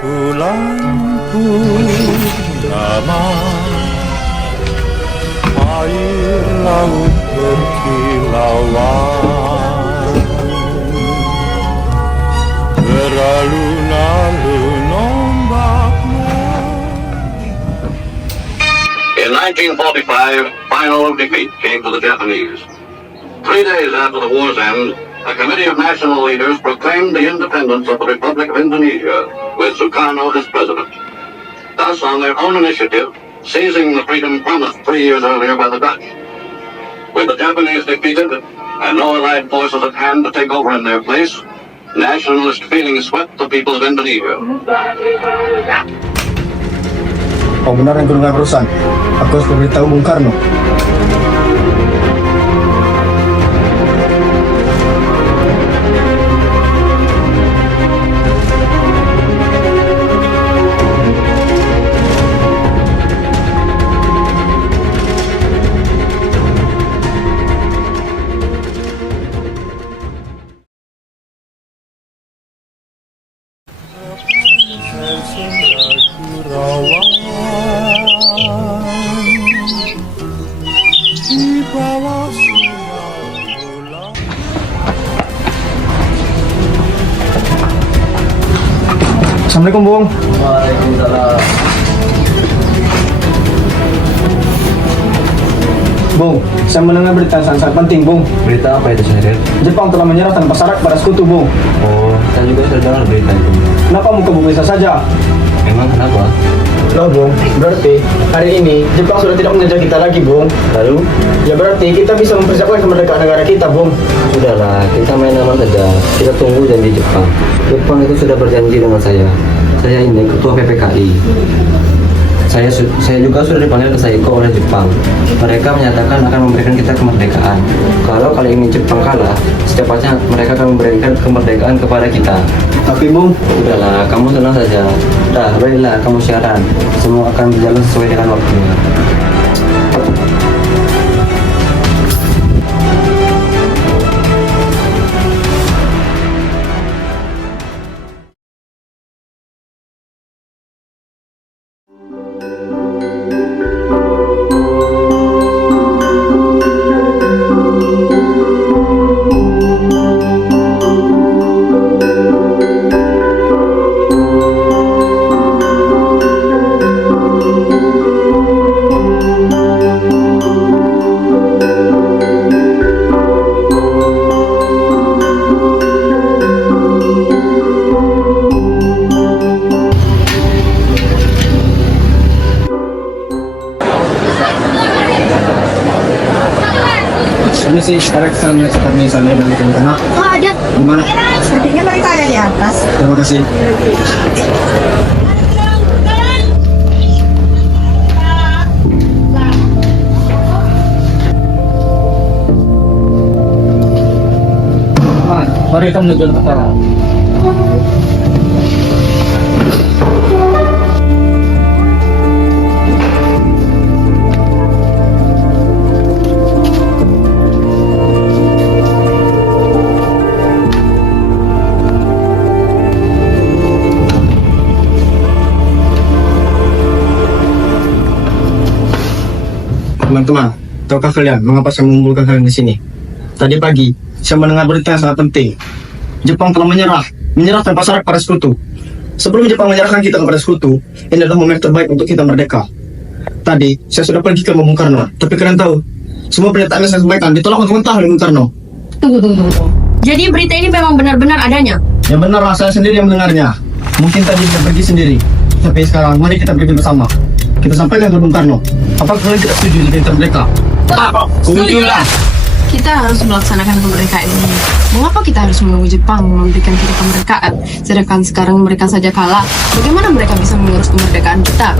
lampu lama, air laut berkilauan, beralun-alun ombaknya. In 1945, final defeat came to the Japanese. 3 days after the war's end, a committee of national leaders proclaimed the independence of the Republic of Indonesia, with Sukarno as president. Thus, on their own initiative, seizing the freedom promised 3 years earlier by the Dutch. With the Japanese defeated and no allied forces at hand to take over in their place, nationalist feelings swept the people of Indonesia. Oh benar yang kurungan perusahaan. Aku harus memberitahu Bung Karno. Di bawah sinar bulan. Assalamualaikum Bung. Waalaikumsalam. Bung, saya mendengar berita sangat penting Bung. Berita apa itu, Syahrir? Jepang telah menyerah tanpa syarat pada sekutu Bung. Oh, saya juga sudah dengar berita itu. Kenapa muka Bung bisa saja? Emang kenapa? Loh Bung, berarti hari ini Jepang sudah tidak menjajah kita lagi Bung. Lalu? Ya berarti kita bisa mempersiapkan kemerdekaan negara kita Bung. Sudahlah, kita main aman saja. Kita tunggu janji Jepang. Jepang itu sudah berjanji dengan saya. Saya ini ketua PPKI. Saya juga sudah dipanggil ke Saiko oleh Jepang. Mereka menyatakan akan memberikan kita kemerdekaan. Kalau kali ini Jepang kalah, secepatnya mereka akan memberikan kemerdekaan kepada kita. Tapi Bung, Udahlah, kamu tenang saja. Dah, baiklah, kamu siaran. Semua akan berjalan sesuai dengan waktunya. ini sih sekarang kita lihat seperti misalnya dari tengah. Oh ada. Gimana? Sepertinya mereka ada di atas. Terima kasih. Mari kita menuju ke sana. Teman-teman, tahukah kalian mengapa saya mengumpulkan kalian di sini? Tadi pagi, saya mendengar berita yang sangat penting. Jepang telah menyerah tanpa syarat pada sekutu. Sebelum Jepang menyerahkan kita kepada sekutu, ini adalah momen terbaik untuk kita merdeka. Tadi, saya sudah pergi ke Bung Karno, tapi kalian tahu, semua pernyataan yang saya sampaikan ditolak mentah oleh Bung Karno. Tunggu. Jadi berita ini memang benar-benar adanya? Ya benar lah, saya sendiri yang mendengarnya. Mungkin tadi saya pergi sendiri, tapi sekarang mari kita pergi bersama. Kita sampaikan ke Bung Karno. Apakah kalian tidak setuju jika kita merdeka? Setujulah. Kita harus melaksanakan kemerdekaan ini. Mengapa kita harus menunggu Jepang memberikan kita kemerdekaan? Sedangkan sekarang mereka saja kalah. Bagaimana mereka bisa mengurus kemerdekaan kita?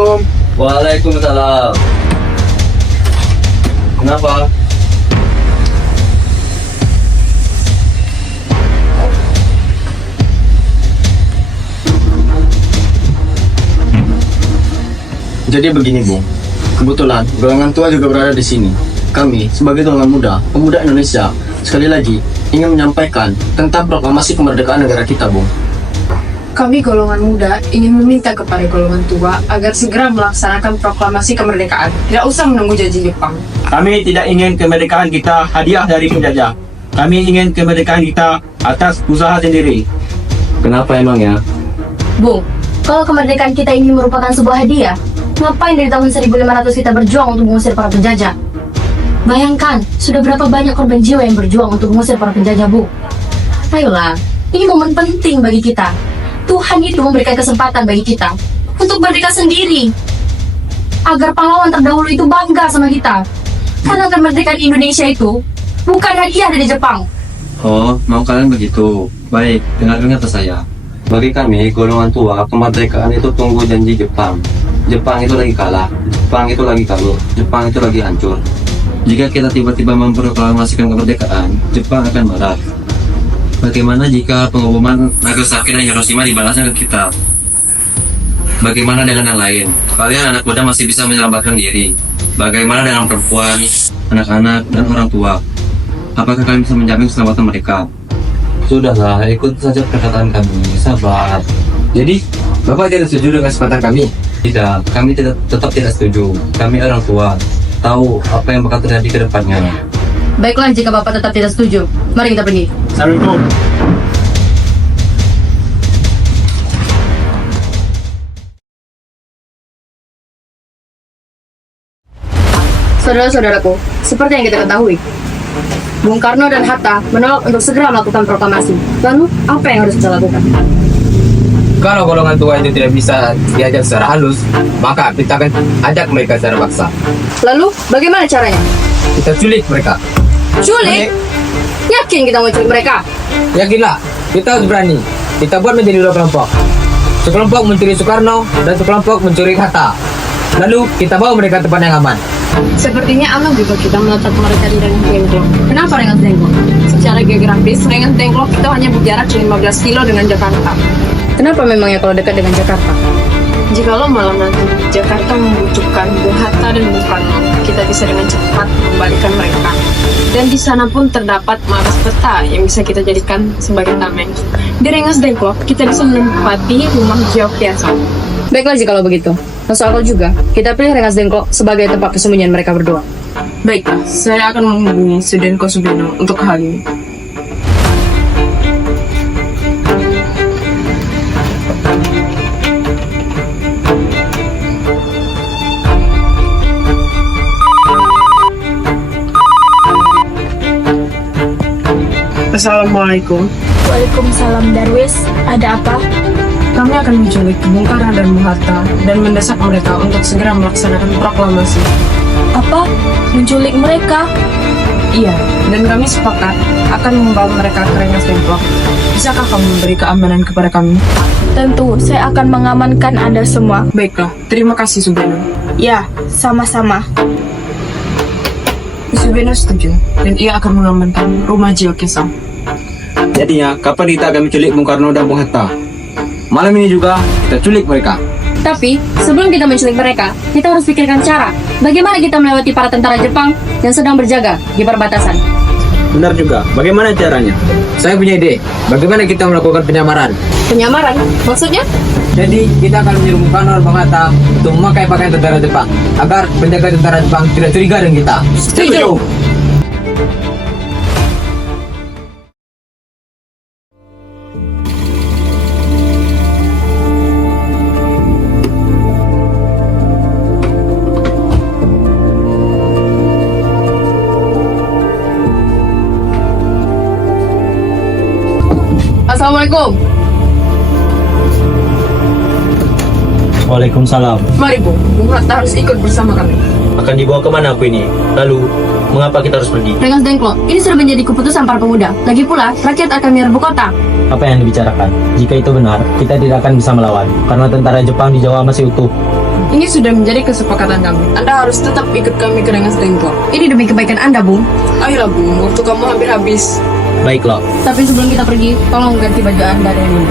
Assalamualaikum. Waalaikumsalam. Kenapa? Jadi begini, Bung. Kebetulan golongan tua juga berada di sini. Kami sebagai golongan muda, pemuda Indonesia, sekali lagi ingin menyampaikan tentang proklamasi kemerdekaan negara kita, Bung. Kami golongan muda ingin meminta kepada golongan tua agar segera melaksanakan proklamasi kemerdekaan. Tidak usah menunggu janji Jepang. Kami tidak ingin kemerdekaan kita hadiah dari penjajah. Kami ingin kemerdekaan kita atas usaha sendiri. Kenapa emangnya? Bung, kalau kemerdekaan kita ini merupakan sebuah hadiah, ngapain dari tahun 1500 kita berjuang untuk mengusir para penjajah? Bayangkan, sudah berapa banyak korban jiwa yang berjuang untuk mengusir para penjajah, Bu? Ayolah, ini momen penting bagi kita. Tuhan itu memberikan kesempatan bagi kita untuk merdeka sendiri. Agar pahlawan terdahulu itu bangga sama kita. Karena kemerdekaan Indonesia itu bukan hadiah dari Jepang. Oh, mau kalian begitu? Baik, dengarkan kata saya. Bagi kami, golongan tua, kemerdekaan itu tunggu janji Jepang. Jepang itu lagi kalah, Jepang itu lagi kabur, Jepang itu lagi hancur. Jika kita tiba-tiba memproklamasikan kemerdekaan, Jepang akan marah. Bagaimana jika pengumuman Nagasaki dan Hiroshima dibalasnya ke kita? Bagaimana dengan yang lain? Kalian anak muda masih bisa menyelamatkan diri. Bagaimana dengan perempuan, anak-anak, dan orang tua? Apakah kalian bisa menjamin keselamatan mereka? Sudahlah, ikut saja perkataan kami. Sabar. Jadi, Bapak tidak setuju dengan kesempatan kami? Tidak, kami tetap tidak setuju. Kami orang tua, tahu apa yang bakal terjadi ke depannya. Baiklah, jika Bapak tetap tidak setuju, mari kita pergi. Assalamualaikum. Saudara-saudaraku, seperti yang kita ketahui, Bung Karno dan Hatta menolak untuk segera melakukan proklamasi. Lalu, apa yang harus kita lakukan? Kalau golongan tua itu tidak bisa diajak secara halus, maka kita akan ajak mereka secara paksa. Lalu, bagaimana caranya? Kita culik mereka. Culik? Yakin kita mau culik mereka? Yakinlah, kita harus berani. Kita buat menjadi dua kelompok. Sekelompok mencuri Soekarno dan sekelompok mencuri Hatta. Lalu kita bawa mereka ke tempat yang aman. Sepertinya aman juga kita meletak mereka di Rengas Dengklok. Kenapa Rengas Dengklok? Secara geografis, Rengas Dengklok itu hanya berjarak 15 kilo dengan Jakarta. Kenapa memangnya kalau dekat dengan Jakarta? Jikalau malam nanti Jakarta membutuhkan Bung Hatta dan Bung Karno, kita bisa dengan cepat membalikan mereka. Dan di sana pun terdapat markas peta yang bisa kita jadikan sebagai tameng. Di Rengas Dengklok, kita bisa menempati rumah Geopiasa. Baiklah jikalau begitu. Masuk akal juga, kita pilih Rengas Dengklok sebagai tempat persembunyian mereka berdua. Baiklah, saya akan menghubungi Sudenko Subeno untuk hal ini. Assalamualaikum. Waalaikumsalam Darwis, ada apa? Kami akan menculik Bung Karno dan Bung Hatta dan mendesak mereka untuk segera melaksanakan proklamasi. Apa? Menculik mereka? Iya, dan kami sepakat akan membawa mereka ke Rengas Dengklok. Bisakah kamu memberi keamanan kepada kami? Tentu, saya akan mengamankan Anda semua. Baiklah, terima kasih Subeno. Ya, sama-sama. Subeno setuju, dan ia akan mengamankan rumah Geopiasa. Jadinya, kapan kita akan menculik Bung Karno dan Bung Hatta? Malam ini juga kita culik mereka. Tapi, sebelum kita menculik mereka, kita harus pikirkan cara bagaimana kita melewati para tentara Jepang yang sedang berjaga di perbatasan. Benar juga, bagaimana caranya? Saya punya ide, bagaimana kita melakukan penyamaran? Penyamaran? Maksudnya? Jadi, kita akan menyuruh Bung Karno dan Bung Hatta untuk memakai pakaian tentara Jepang, agar penjaga tentara Jepang tidak curiga dengan kita. Setuju! Assalamualaikum. Waalaikumsalam. Mari Bung Hatta harus ikut bersama kami. Akan dibawa kemana aku ini? Lalu, mengapa kita harus pergi? Rengas Dengklok, ini sudah menjadi keputusan para pemuda. Lagi pula, rakyat akan menyerbu kota. Apa yang dibicarakan? Jika itu benar, kita tidak akan bisa melawan, karena tentara Jepang di Jawa masih utuh. Ini sudah menjadi kesepakatan kami. Anda harus tetap ikut kami ke Rengas Dengklok. Ini demi kebaikan Anda, Bung. Ayolah Bung, waktu kamu hampir habis. Baiklah. Tapi sebelum kita pergi, tolong ganti baju Anda dulu.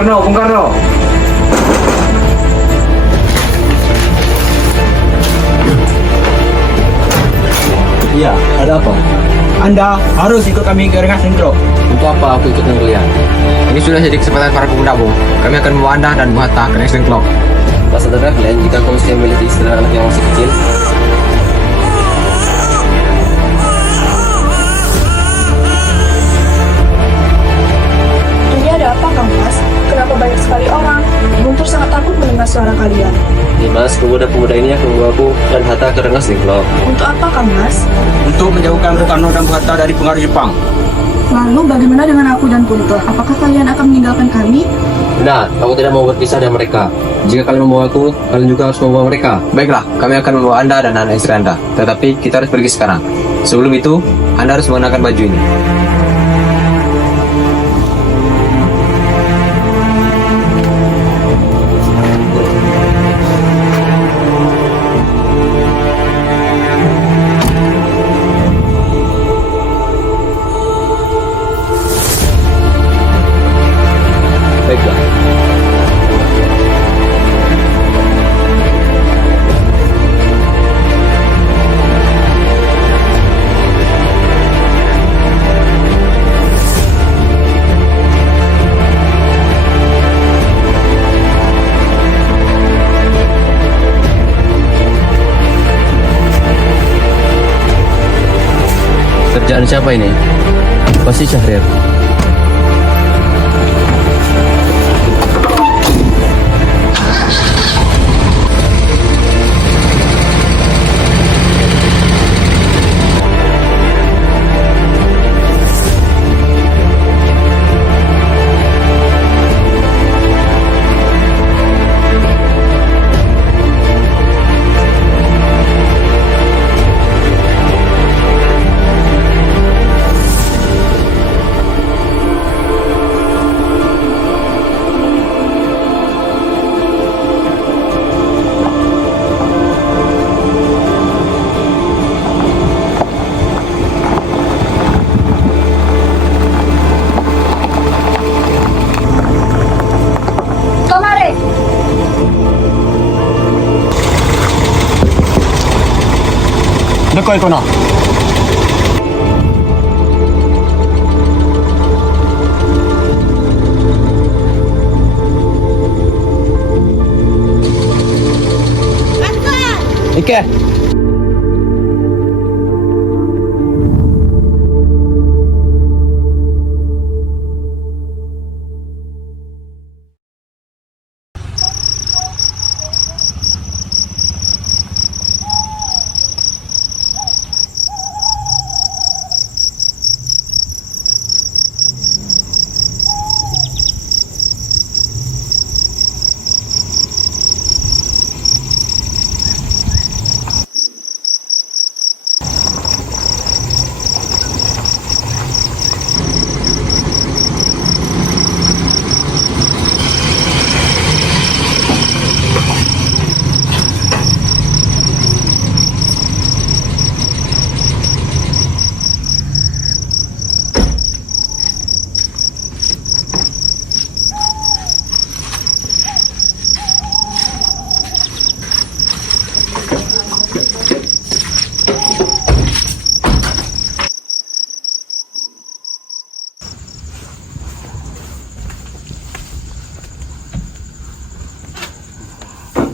Bung Karno. Iya, ada apa? Anda harus ikut kami ke Rengas Dengklok. Untuk apa aku ikut dengan kalian? Ini sudah jadi kesempatan para pemuda, Bung. Kami akan membawa Anda dan Bu Hatta ke Rengas Dengklok. Pas saudara kalian jika kamu sudah memiliki istri dan anak yang masih kecil, Ini ada apa, Kang Mas? Kenapa banyak sekali orang? Guntur sangat takut mendengar suara kalian. Dimas, pemuda-pemuda ini akan membawaku dan Hatta ke Rengas Dengklok. Untuk apa, Kang Mas? Untuk menjauhkan Bung Karno dan Bu Hatta dari pengaruh Jepang. Lalu bagaimana dengan aku dan Guntur? Apakah kalian akan meninggalkan kami? Benar, aku tidak mau berpisah dengan mereka. Jika kalian membawaku, kalian juga harus membawa mereka. Baiklah, kami akan membawa Anda dan anak istri Anda. Tetapi kita harus pergi sekarang. Sebelum itu, Anda harus mengenakan baju ini. Baiklah. Kerjaan siapa ini? Pasti Syahrir. Tomare! Dekoi kono. Ike.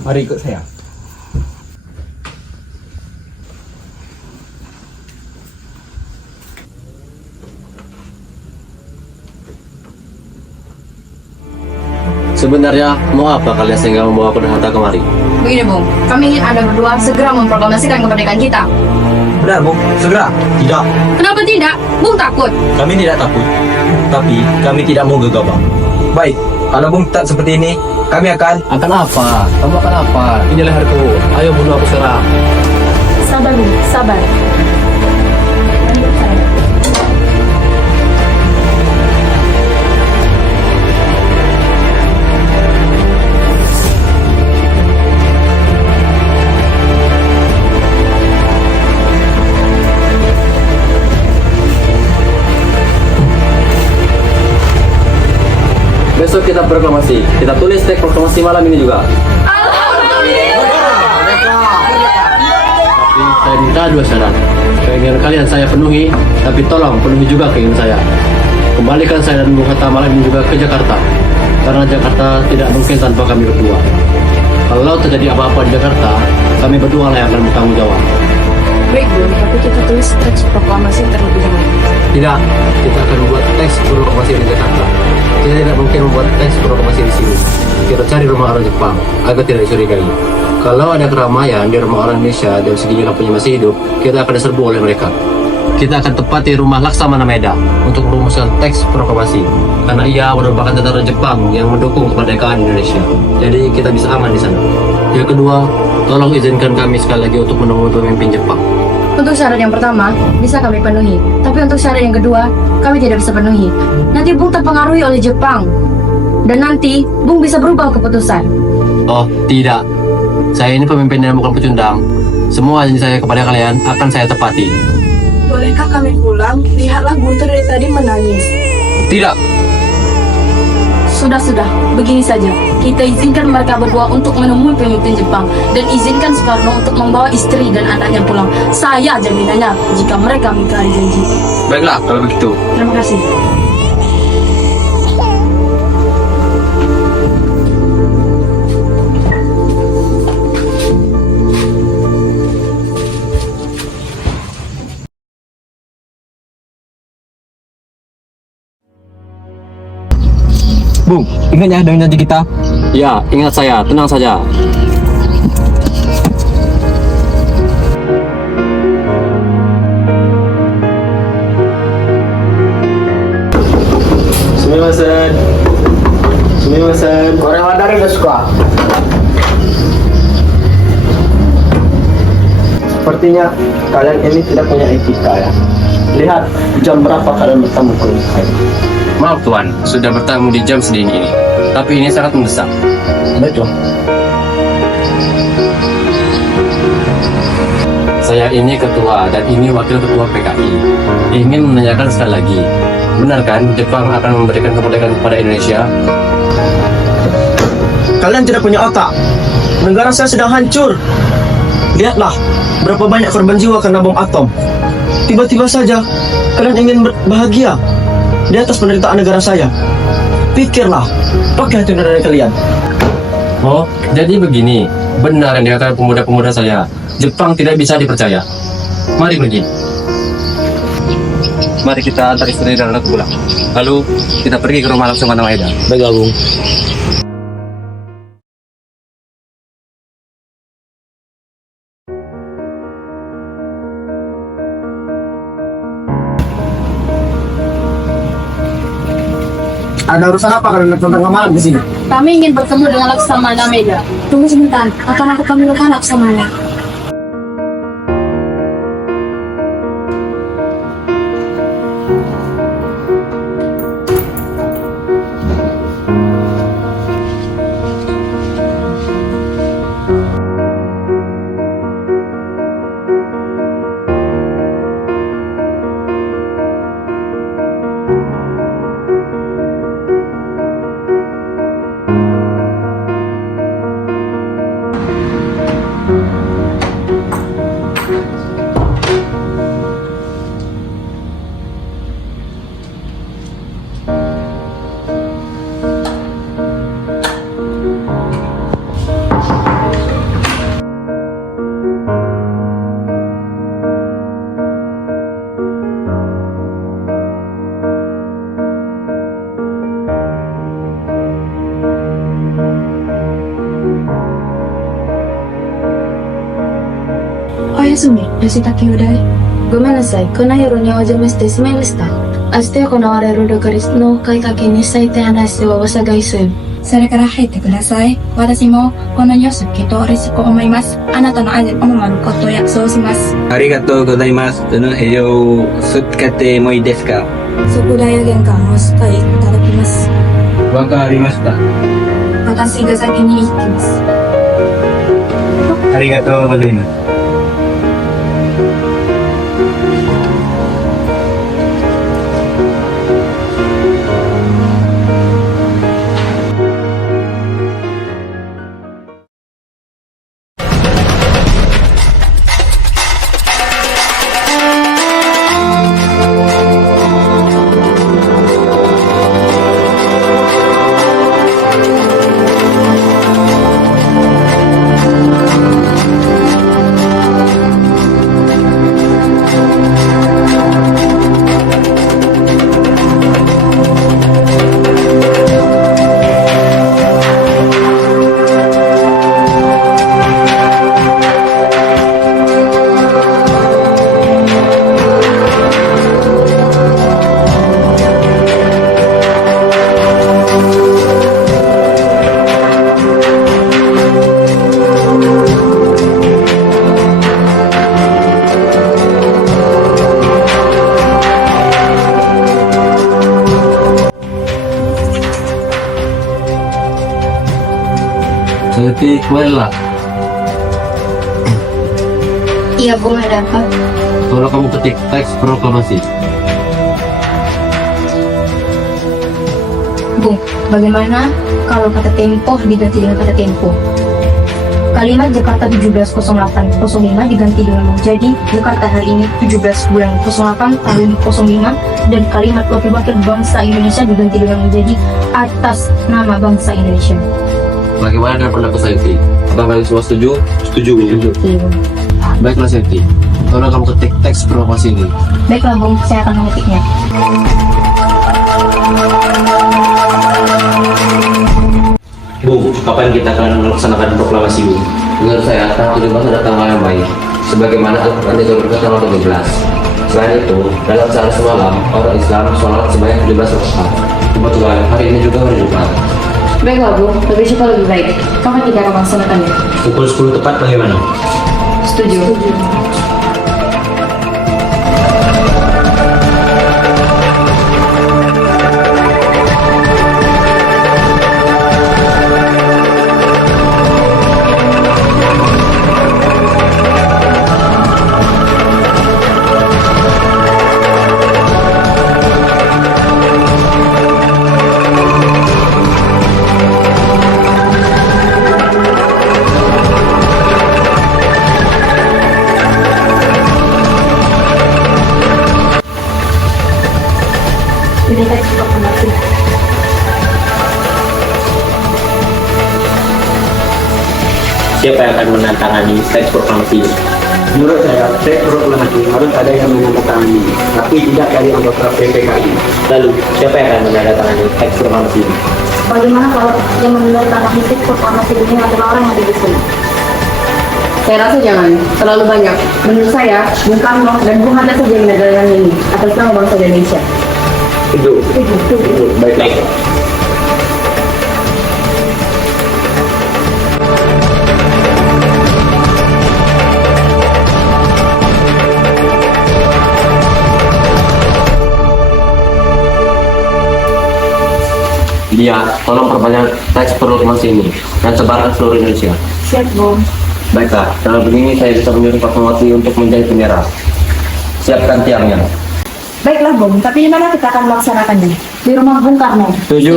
Mari ikut saya. Sebenarnya mau apa kalian sehingga membawa pedang harta kemari? Begini Bung, kami ingin Anda berdua segera memproklamasikan kemerdekaan kita. Benar, Bung. Segera. Tidak. Kenapa tidak? Bung takut. Kami tidak takut. Tapi kami tidak mau gegabah. Baik. Kalau Bung tak seperti ini, kami akan... Akan apa? Kamu akan apa? Ini leherku. Ayo bunuh aku sekarang. Sabar, Bung. Sabar. Lanjut saya. Besok kita proklamasi. Kita tulis teks proklamasi malam ini juga. Tapi saya minta dua syarat. Keinginan kalian saya penuhi, tapi tolong penuhi juga keinginan saya. Kembalikan saya dan Bung Hatta malam ini juga ke Jakarta. Karena Jakarta tidak mungkin tanpa kami berdua. Kalau terjadi apa-apa di Jakarta, kami berdua lah yang akan bertanggung jawab. Baik Bung, tapi kita tulis teks proklamasi terlebih dahulu. Tidak, kita akan membuat teks proklamasi di Jakarta. Kita tidak mungkin membuat teks proklamasi di sini. Kita cari rumah orang Jepang agar tidak dicurigai. Kalau ada keramaian di rumah orang Indonesia dan segini lampunya masih hidup, kita akan diserbu oleh mereka. Kita akan tepati rumah Laksamana Meda untuk merumuskan teks proklamasi. Karena ia merupakan tentara Jepang yang mendukung kemerdekaan Indonesia. Jadi kita bisa aman di sana. Yang kedua, tolong izinkan kami sekali lagi untuk menemui pemimpin Jepang. Untuk syarat yang pertama, bisa kami penuhi. Tapi untuk syarat yang kedua, kami tidak bisa penuhi. Nanti Bung terpengaruhi oleh Jepang. Dan nanti, Bung bisa berubah keputusan. Oh, tidak. Saya ini pemimpin yang bukan pecundang. Semua janji saya kepada kalian akan saya tepati. Bolehkah kami pulang? Lihatlah Guntur dari tadi menangis. Tidak. Sudah, begini saja. Kita izinkan mereka berdua untuk menemui pemimpin Jepang. Dan izinkan Soekarno untuk membawa istri dan anaknya pulang. Saya jaminannya jika mereka mengingkari janji. Baiklah, kalau begitu. Terima kasih. Bung, ingat ya dengan janji kita. Ya, ingat saya. Tenang saja. Sumimasen. Sumimasen. Korang dari suka. Sepertinya kalian ini tidak punya etika ya. Lihat jam berapa kalian bertemu ke saya. Maaf Tuan, sudah bertamu di jam sedini ini. Tapi ini sangat mendesak. Betul. Saya ini ketua dan ini wakil ketua PKI. Ingin menanyakan sekali lagi. Benar kan Jepang akan memberikan kemerdekaan kepada Indonesia? Kalian tidak punya otak. Negara saya sedang hancur. Lihatlah berapa banyak korban jiwa karena bom atom. Tiba-tiba saja kalian ingin bahagia di atas penderitaan negara saya. Pikirlah, pakai hati nurani kalian. Oh, jadi begini. Benar yang dikatakan pemuda-pemuda saya. Jepang tidak bisa dipercaya. Mari pergi. Mari kita antar istri dan anak pulang. Lalu kita pergi ke rumah Laksamana Maeda. Baiklah, Bung. Ada urusan apa kalian datang malam di sini? Kami ingin bertemu dengan Laksamana Meda. Tunggu sebentar, akan aku panggilkan Laksamana. Oyasumi, Yoshitake Udai. ごめんなさい。この夜にお邪魔してすみました。明日行われる6月の開会に最低話をお伺いする。それから入ってください。私もこのニュースきっと嬉しく思います。あなたの安全を守ることを約束します。ありがとうございます。どの部屋を使ってもいいですか？即大玄関をしっかりいただきます。わかりました。私が先に行きます。ありがとうございます。Jadi lah. Iya, Bung, ada apa? Kalau kamu ketik teks proklamasi. Bung, bagaimana kalau kata tempo diganti dengan kata tempo? Kalimat Jakarta 170805 diganti dengan menjadi Jakarta hari ini 17 bulan 08 tahun 05, dan kalimat wakil-wakil bangsa Indonesia diganti dengan menjadi atas nama bangsa Indonesia. Bagaimana dengan pendapat saya, Fi? Apakah kalian semua setuju? Setuju. Iya, Bung. Baiklah, Senti. Tolong kamu ketik teks proklamasi ini. Baiklah, Bung, saya akan mengetiknya. Bu, kapan kita akan melaksanakan proklamasi, Bu? Menurut saya, tanggal 17 adalah tanggal yang baik, sebagaimana Al-Quran juga berkata tanggal 17. Selain itu, dalam sehari semalam, orang Islam sholat sebanyak 17 rakaat. Kebetulan, hari ini juga hari Jumat. Baiklah, Bung, lebih cepat lebih baik. Kapan kita akan melaksanakannya? Pukul 10 tepat bagaimana? Setuju. Ini teks proklamasi. Siapa yang akan menandatangani teks proklamasi? Menurut saya, teks proklamasi harus ada yang menandatangani, tapi tidak dari anggota PPKI. Lalu, siapa yang akan menandatangani teks proklamasi? Bagaimana kalau yang menandatangani teks proklamasi ini adalah orang yang ada di sini? Saya rasa jangan, terlalu banyak. Menurut saya, Bung Karno dan Bung Hatta saja yang menandatangani ini atas nama bangsa Indonesia. Itu. Baiklah. Dia, tolong perbanyak teks proklamasi ini dan sebarkan seluruh Indonesia. Siap, Bung. Baiklah, kalau begini saya bisa menyuruh Pak Bupati untuk menjahit bendera. Siapkan tiangnya. Baiklah, Bung, tapi di mana kita akan melaksanakannya? Di rumah Bung Karno. Setuju.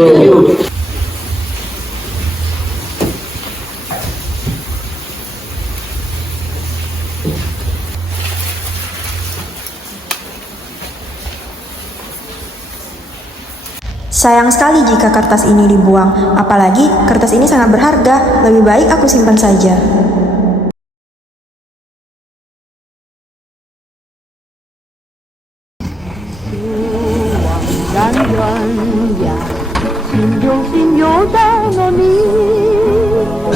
Sayang sekali jika kertas ini dibuang, apalagi kertas ini sangat berharga. Lebih baik aku simpan saja.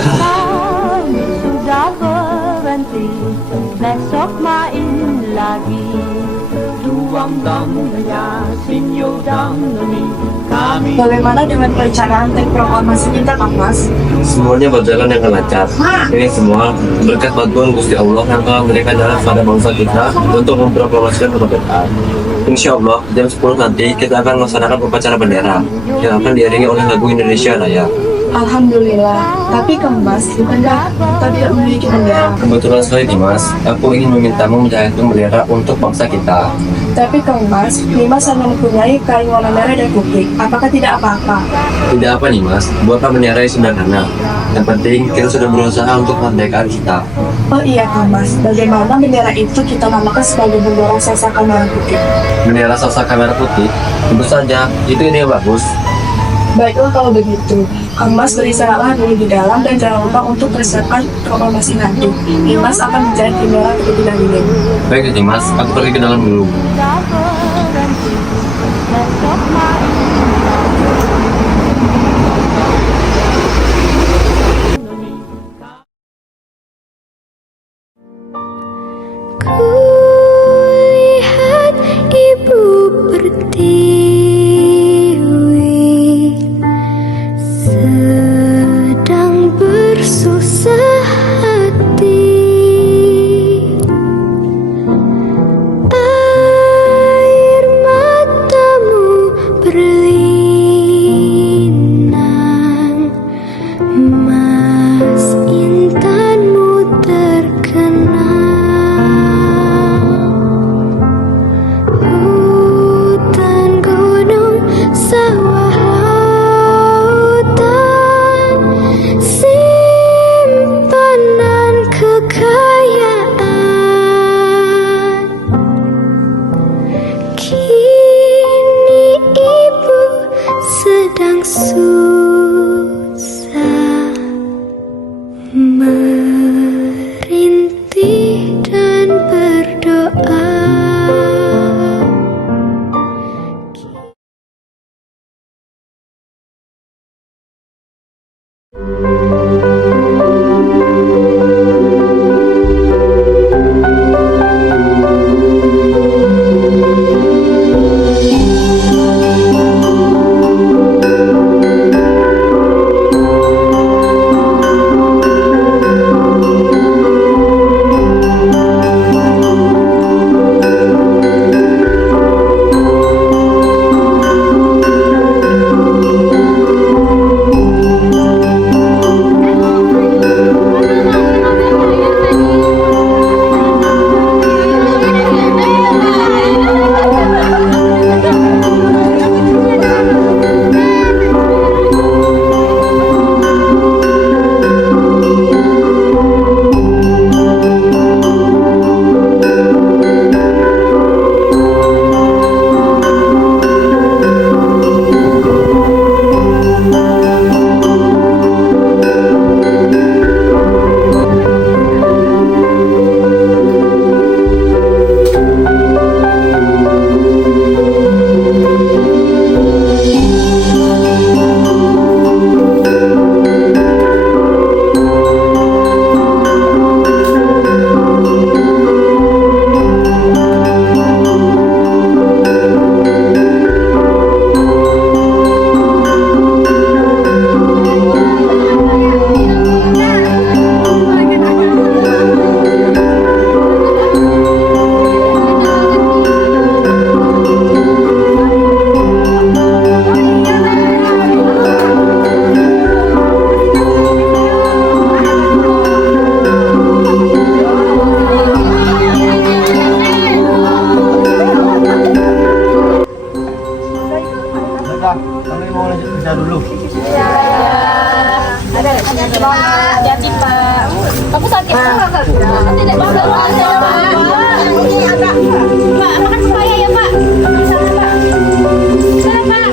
Kami sudah nanti besok main lagi. Tuang dan sinyo dan kami. Bagaimana dengan perencanaan teks proklamasi kita, Kang Mas? Semuanya berjalan dengan lancar. Ini semua berkat bantuan Gusti Allah yang telah memberikan jalan pada bangsa kita untuk memproklamasikan kemerdekaan. Insya Allah, jam 10 nanti kita akan melaksanakan upacara bendera yang akan diiringi oleh lagu Indonesia Raya. Alhamdulillah. Tapi Kang Mas, bukankah kita tidak memiliki bendera? Kebetulan sekali Dimas, aku ingin memintamu menjahitkan bendera untuk bangsa kita. Tapi Kang Mas, Dimas hanya mempunyai kain warna merah dan putih. Apakah tidak apa-apa? Tidak apa nih Mas, buatlah bendera yang sederhana. Yang penting kita sudah berusaha untuk kemerdekaan kita. Oh iya Kang Mas, bagaimana bendera itu kita namakan sebagai bendera Sasaka Merah Putih? Bendera Sasaka Merah Putih, tentu saja itu ini yang bagus. Baiklah kalau begitu, Kang Mas beristirahatlah dulu di dalam dan jangan lupa untuk persiapkan proklamasi nanti. Dimas akan menjahit bendera terlebih dahulu. Baik Dimas, aku pergi ke dalam dulu. Tak berhenti besok main. Kulihat ibu pertiwi sedang bersusah hati. Air matamu berlinang, mas intanmu terkenang. Hutan, gunung, sawah, lautan, simpanan kekayaan. Kini ibu sedang susah merintih dan berdoa. Kami mau lanjut kerja dulu. Hati-hati Pak. Kamu sakit nggak Kak? Tidak juga aja Pak. Ini agak Pak, makan supaya ya Pak. Sana Pak. Sana Pak.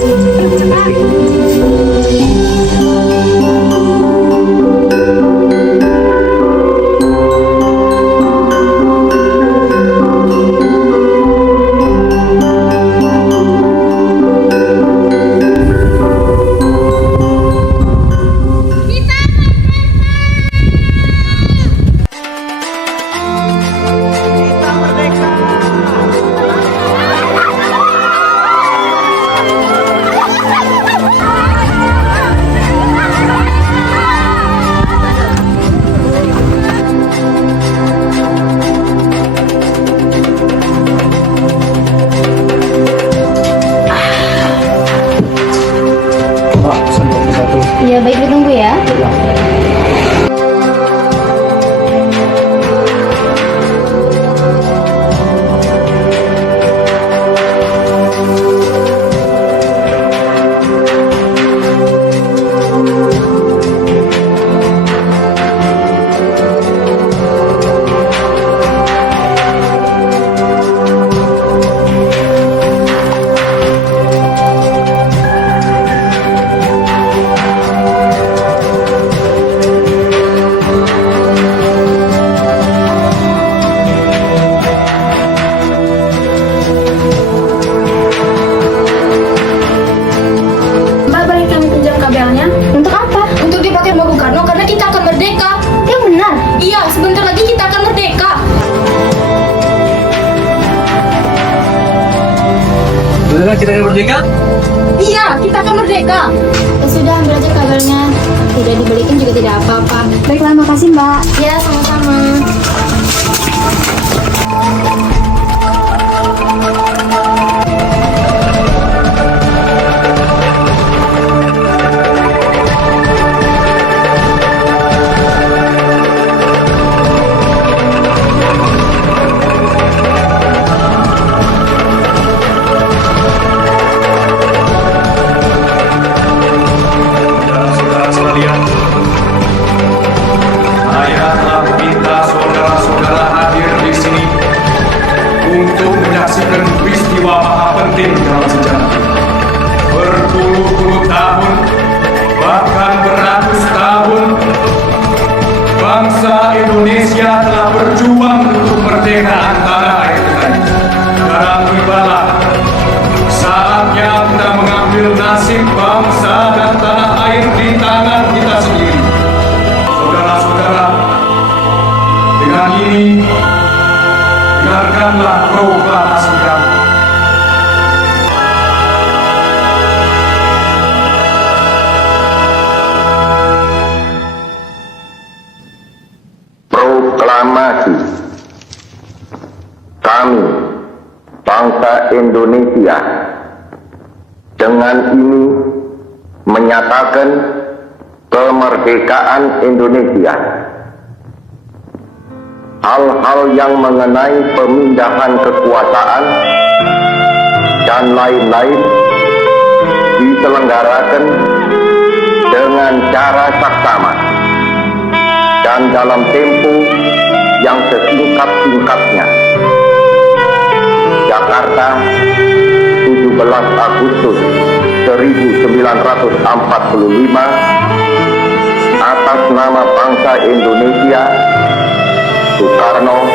merdeka? Iya, kita akan merdeka. Ya sudah, ambil aja kabarnya. Tidak dibelikan juga tidak apa-apa. Baiklah, makasih Mbak. Ya, sama-sama. Saudara-saudara sekalian, saya telah meminta saudara-saudara hadir di sini untuk menyaksikan peristiwa maha penting dalam sejarah kita. Berpuluh-puluh tahun, bahkan beratus tahun, bangsa Indonesia telah berjuang untuk kemerdekaan tanah air kita. Sekarang tibalah saatnya kita mengambil nasib bangsa dan tanah air di tangan kita sendiri. Saudara-saudara, dengan ini, dengarkanlah proklamasi kami. Proklamasi. Kami, bangsa Indonesia, dengan ini menyatakan kemerdekaan Indonesia. Hal-hal yang mengenai pemindahan kekuasaan dan lain-lain diselenggarakan dengan cara saksama dan dalam tempo yang sesingkat-singkatnya. Jakarta, 17 Agustus 1945, atas nama bangsa Indonesia, Soekarno,